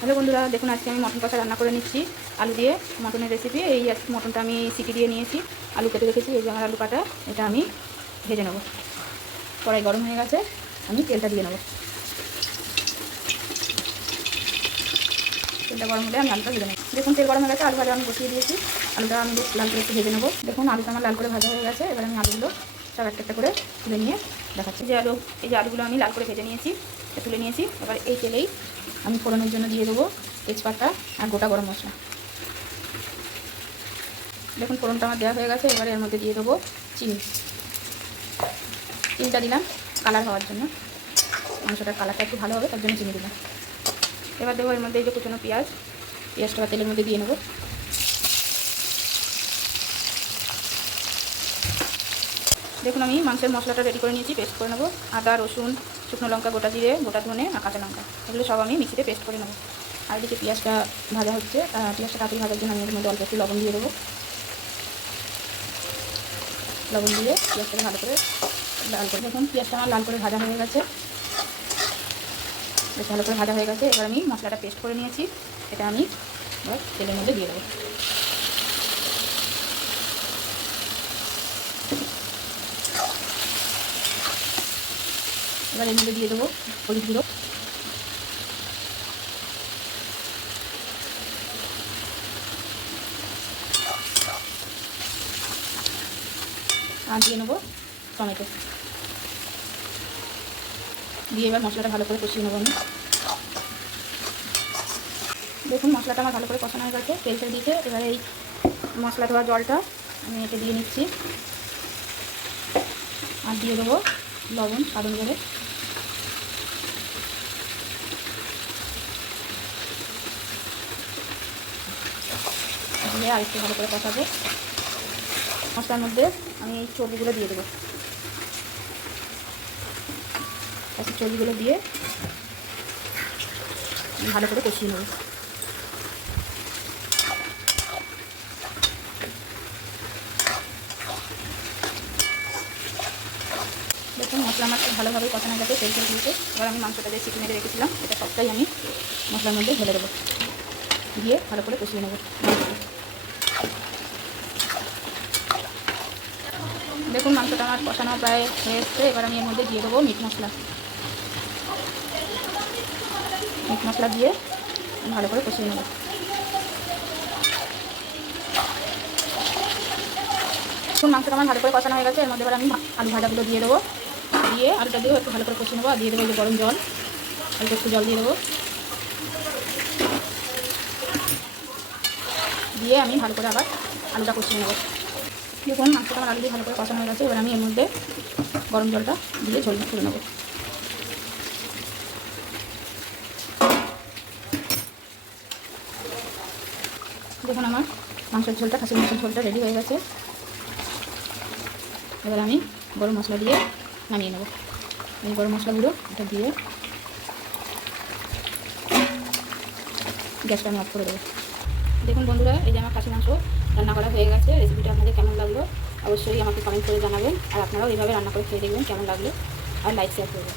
Hello বন্ধুরা, দেখুন আজকে আমি মটন কষা রান্না করে নিচ্ছি আলু দিয়ে। মটনের রেসিপি। এই মটনটা আমি সিটি দিয়ে নিয়েছি, আলু কেটে রেখেছি, এই যে আমার আলু কাটা। এটা আমি ভেজে নেব। কড়াই গরম হয়ে গেছে, আমি তেলটা দিয়ে নেব। তেলটা গরম হলে আমি আলুটা ভেজে নেব। দেখুন তেল গরম হয়ে গেছে, আলু ভাজা আমি বসিয়ে দিয়েছি। আলুটা আমি বেশ লাল করে একটু ভেজে নেব। দেখুন আলুটা আমার লাল করে ভাজা হয়ে গেছে। এবার আমি আলুগুলো সব একটা একটা করে তুলে নিয়ে দেখাচ্ছি। এই যে আলুগুলো আমি লাল করে ভেজে নিয়েছি, তুলে নিয়েছি। এবার এই তেলেই আমি ফোড়নের জন্য দিয়ে দেবো তেজপাতা আর গোটা গরম মশলা। দেখুন ফোড়নটা আমার দেওয়া হয়ে গেছে। এবার এর মধ্যে দিয়ে দেবো চিনিটা দিলাম কালার হওয়ার জন্য, মাংসটার কালারটা একটু ভালো হবে, তার জন্য চিনি দিলাম। এবার দেবো এর মধ্যে এই যে কুচনো পেঁয়াজটা তেলের মধ্যে দিয়ে নেবো। দেখুন আমি মাংসের মশলাটা রেডি করে নিয়েছি, পেস্ট করে নেবো। আদা, রসুন, শুকনো লঙ্কা, গোটা জিরে, গোটা ধনে আর কাঁচা লঙ্কা, এগুলো সব আমি মিক্সিতে পেস্ট করে নেবো। আর এদিকে পেঁয়াজটা ভাজা হচ্ছে, পেঁয়াজটা তাড়াতাড়ি ভাজার জন্য আমি এর মধ্যে অল্প একটু লবণ দিয়ে দেবো। লবণ দিয়ে পেঁয়াজটাকে ভালো করে লাল করে, দেখুন পেঁয়াজটা আমার লাল করে ভাজা হয়ে গেছে, বেশ ভালো করে ভাজা হয়ে গেছে। এবার আমি মশলাটা পেস্ট করে নিয়েছি, এটা আমি এবার তেলের মধ্যে দিয়ে দেবো। এবার এর মধ্যে দিয়ে দেবো হলুদ গুঁড়ো, আর দিয়ে নেবো টমেটো দিয়ে এবার মশলাটা ভালো করে কষিয়ে নেবো আমি। দেখুন মশলাটা আমার ভালো করে কষানো হয়ে গেছে, তেল ছেড়ে দিয়েছে। এবার এই মশলা ধোয়া জলটা আমি এতে দিয়ে নিচ্ছি, আর দিয়ে দেবো লবণ স্বাদ অনুযায়ী। দিয়ে আর একটু ভালো করে কষাবো। মশলার মধ্যে আমি এই চর্বিগুলো দিয়ে দেবো, চর্বিগুলো দিয়ে ভালো করে কষিয়ে নেব। দেখুন মশলা আমার খুব ভালোভাবে কষানো গেছে, তেল ছেড়ে দিয়েছে। এবার আমি মাংসটা যে সিটি মেরে রেখেছিলাম এটা সবটাই আমি মশলার মধ্যে ঢেলে দেবো, দিয়ে ভালো করে কষিয়ে নেব। দেখুন মাংসটা আমার কষানো প্রায় হয়ে এসছে। এবার আমি এর মধ্যে দিয়ে দেবো মিট মশলা দিয়ে ভালো করে কষিয়ে নেব। দেখুন মাংসটা আমার ভালো করে কষানো হয়ে গেছে। এর মধ্যে এবার আমি আলু ভাজাগুলো দিয়ে দেবো, দিয়ে আলুটা দিয়েও একটু ভালো করে কষিয়ে নেবো। আর দিয়ে দেবো এই যে গরম জল, অল্প একটু জল দিয়ে দেবো, দিয়ে আমি ভালো করে আবার আলুটা কষিয়ে নেব। দেখুন মাংসটা আমার আলু দিয়ে ভালো করে কষানো হয়ে গেছে। এবার আমি এর মধ্যে গরম জলটা দিয়ে ঝোল করে নেব। দেখুন আমার মাংসের ঝোলটা, খাসির মাংসের ঝোলটা রেডি হয়ে গেছে। এবার আমি গরম মশলা দিয়ে নামিয়ে নেব। এই গরম মশলা গুঁড়ো এটা দিয়ে গ্যাসটা আমি অফ করে দেবো। দেখুন বন্ধুরা, এই যে আমার খাসির মাংস রান্না করা হয়ে গেছে। রেসিপিটা আপনাদের কেমন লাগলো অবশ্যই আমাকে কমেন্ট করে জানাবেন। আর আপনারাও এইভাবে রান্না করে খেয়ে দেখবেন কেমন লাগলো, আর লাইক শেয়ার করবেন।